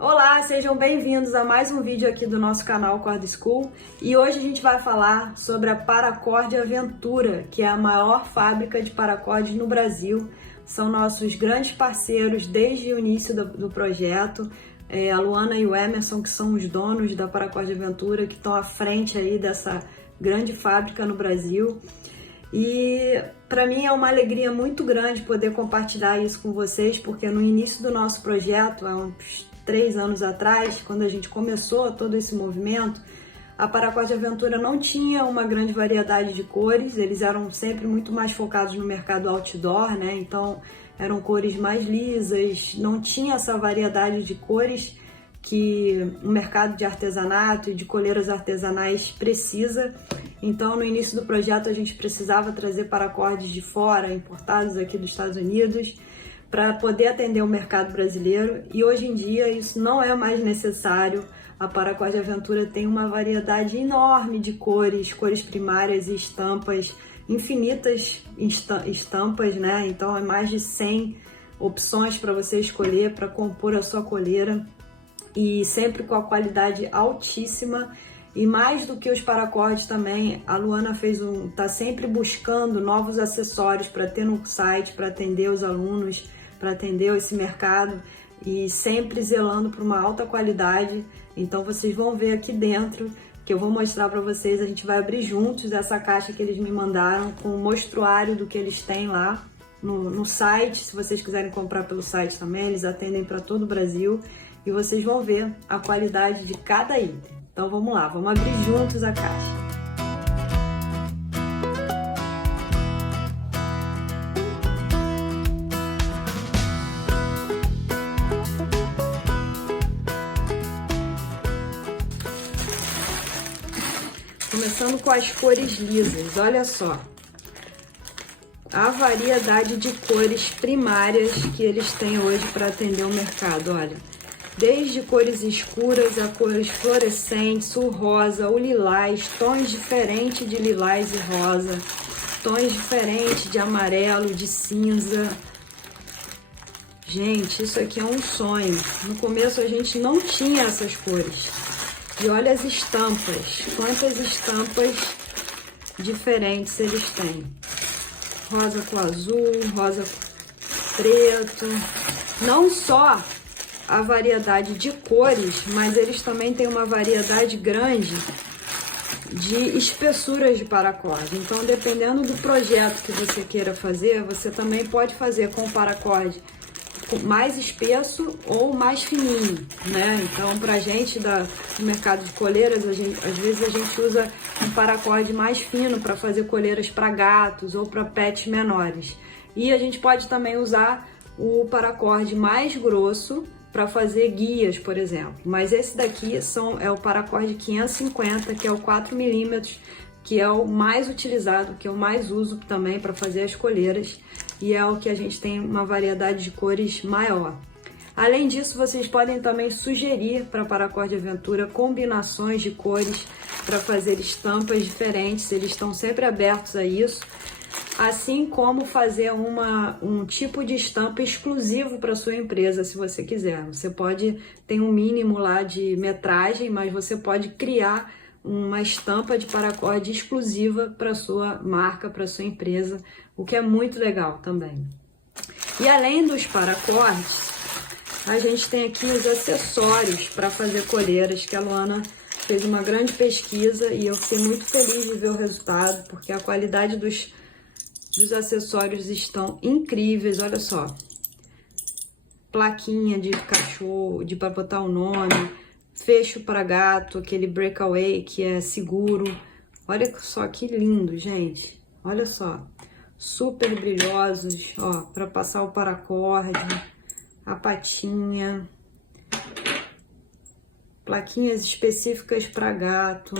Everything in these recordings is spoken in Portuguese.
Olá, sejam bem-vindos a mais um vídeo aqui do nosso canal Cord School e hoje a gente vai falar sobre a Paracord Aventura, que é a maior fábrica de paracordes no Brasil. São nossos grandes parceiros desde o início do projeto. A Luana e o Emerson, que são os donos da Paracord Aventura, que estão à frente aí dessa grande fábrica no Brasil. E para mim é uma alegria muito grande poder compartilhar isso com vocês, porque no início do nosso projeto, há uns 3 anos atrás, quando a gente começou todo esse movimento, a Paracord Aventura não tinha uma grande variedade de cores, eles eram sempre muito mais focados no mercado outdoor, né? Então eram cores mais lisas, não tinha essa variedade de cores que o mercado de artesanato e de coleiras artesanais precisa. Então, no início do projeto, a gente precisava trazer paracordes de fora, importados aqui dos Estados Unidos, para poder atender o mercado brasileiro. E hoje em dia isso não é mais necessário. A Paracord Aventura tem uma variedade enorme de cores primárias e estampas, infinitas estampas, né? Então é mais de 100 opções para você escolher para compor a sua coleira, e sempre com a qualidade altíssima. E mais do que os paracordes também, a Luana tá sempre buscando novos acessórios para ter no site, para atender os alunos, para atender esse mercado, e sempre zelando por uma alta qualidade. Então vocês vão ver aqui dentro, que eu vou mostrar para vocês. A gente vai abrir juntos essa caixa que eles me mandaram, com o mostruário do que eles têm lá no site. Se vocês quiserem comprar pelo site também, eles atendem para todo o Brasil, e vocês vão ver a qualidade de cada item. Então vamos lá, vamos abrir juntos a caixa. Começando com as cores lisas, olha só a variedade de cores primárias que eles têm hoje para atender o mercado, olha. Desde cores escuras a cores fluorescentes, o rosa, o lilás, tons diferentes de lilás e rosa, tons diferentes de amarelo, de cinza. Gente, isso aqui é um sonho. No começo a gente não tinha essas cores. E olha as estampas, quantas estampas diferentes eles têm. Rosa com azul, rosa com preto. Não só a variedade de cores, mas eles também têm uma variedade grande de espessuras de paracorde. Então, dependendo do projeto que você queira fazer, você também pode fazer com o paracorde mais espesso ou mais fininho, né? Então, pra gente do mercado de coleiras, às vezes a gente usa um paracorde mais fino para fazer coleiras para gatos ou para pets menores. E a gente pode também usar o paracorde mais grosso para fazer guias, por exemplo. Mas esse daqui é o paracorde 550, que é o 4 mm, que é o mais utilizado, que eu mais uso também para fazer as coleiras, e é o que a gente tem uma variedade de cores maior. Além disso, vocês podem também sugerir para a Paracord Aventura combinações de cores para fazer estampas diferentes, eles estão sempre abertos a isso. Assim como fazer um tipo de estampa exclusivo para sua empresa, se você quiser. Você tem um mínimo lá de metragem, mas você pode criar uma estampa de paracorde exclusiva para sua marca, para sua empresa, o que é muito legal também. E além dos paracordes, a gente tem aqui os acessórios para fazer coleiras, que a Luana fez uma grande pesquisa e eu fiquei muito feliz de ver o resultado, porque a qualidade dos acessórios estão incríveis. Olha só, plaquinha de cachorro, para botar o nome, fecho para gato, aquele breakaway que é seguro. Olha só que lindo, gente. Olha só, super brilhosos, ó, para passar o paracorde, a patinha, plaquinhas específicas para gato.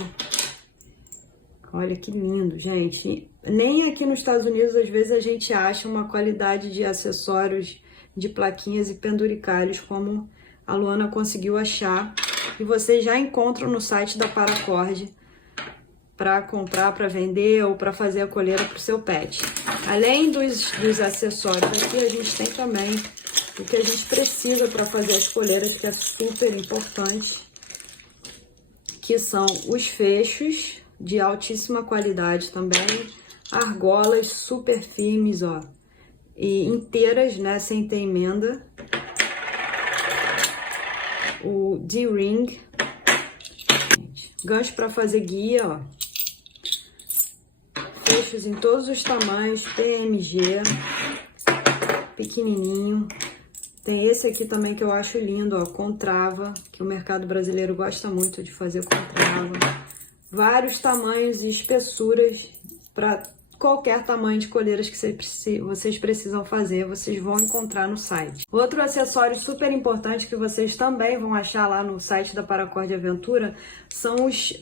Olha que lindo, gente. Nem aqui nos Estados Unidos, às vezes, a gente acha uma qualidade de acessórios, de plaquinhas e penduricalhos como a Luana conseguiu achar. E vocês já encontram no site da Paracord para comprar, para vender ou para fazer a coleira para o seu pet. Além dos acessórios aqui, a gente tem também o que a gente precisa para fazer as coleiras, que é super importante, que são os fechos de altíssima qualidade também, argolas super firmes, ó, e inteiras, né, sem ter emenda, o D-ring, gancho para fazer guia, ó, fechos em todos os tamanhos, PMG, pequenininho. Tem esse aqui também que eu acho lindo, ó, com trava, que o mercado brasileiro gosta muito de fazer com trava. Vários tamanhos e espessuras para qualquer tamanho de coleiras que vocês precisam fazer, vocês vão encontrar no site. Outro acessório super importante que vocês também vão achar lá no site da Paracord Aventura são os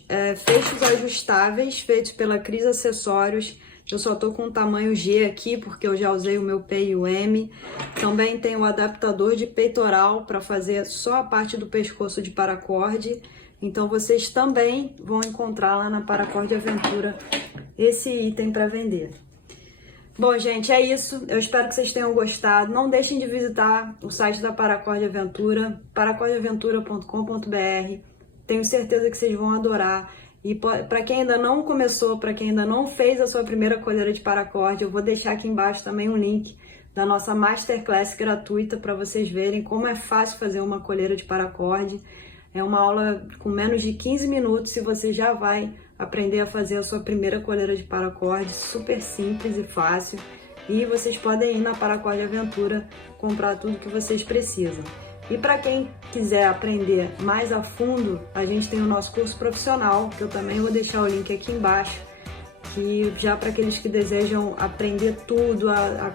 fechos ajustáveis feitos pela Cris Acessórios. Eu só tô com o tamanho G aqui, porque eu já usei o meu P e o M. Também tem o adaptador de peitoral para fazer só a parte do pescoço de paracord. Então, vocês também vão encontrar lá na Paracord Aventura esse item para vender. Bom, gente, é isso. Eu espero que vocês tenham gostado. Não deixem de visitar o site da Paracord Aventura, paracordaventura.com.br. Tenho certeza que vocês vão adorar. E para quem ainda não começou, para quem ainda não fez a sua primeira coleira de paracord, eu vou deixar aqui embaixo também um link da nossa Masterclass gratuita para vocês verem como é fácil fazer uma coleira de paracord. É uma aula com menos de 15 minutos e você já vai aprender a fazer a sua primeira coleira de paracord, super simples e fácil. E vocês podem ir na Paracord Aventura comprar tudo que vocês precisam. E para quem quiser aprender mais a fundo, a gente tem o nosso curso profissional, que eu também vou deixar o link aqui embaixo, que já para aqueles que desejam aprender tudo, a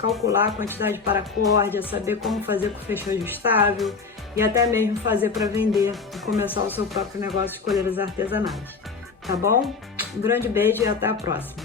calcular a quantidade de paracord, a saber como fazer com fecho ajustável e até mesmo fazer para vender e começar o seu próprio negócio de coleiras artesanais. Tá bom? Um grande beijo e até a próxima!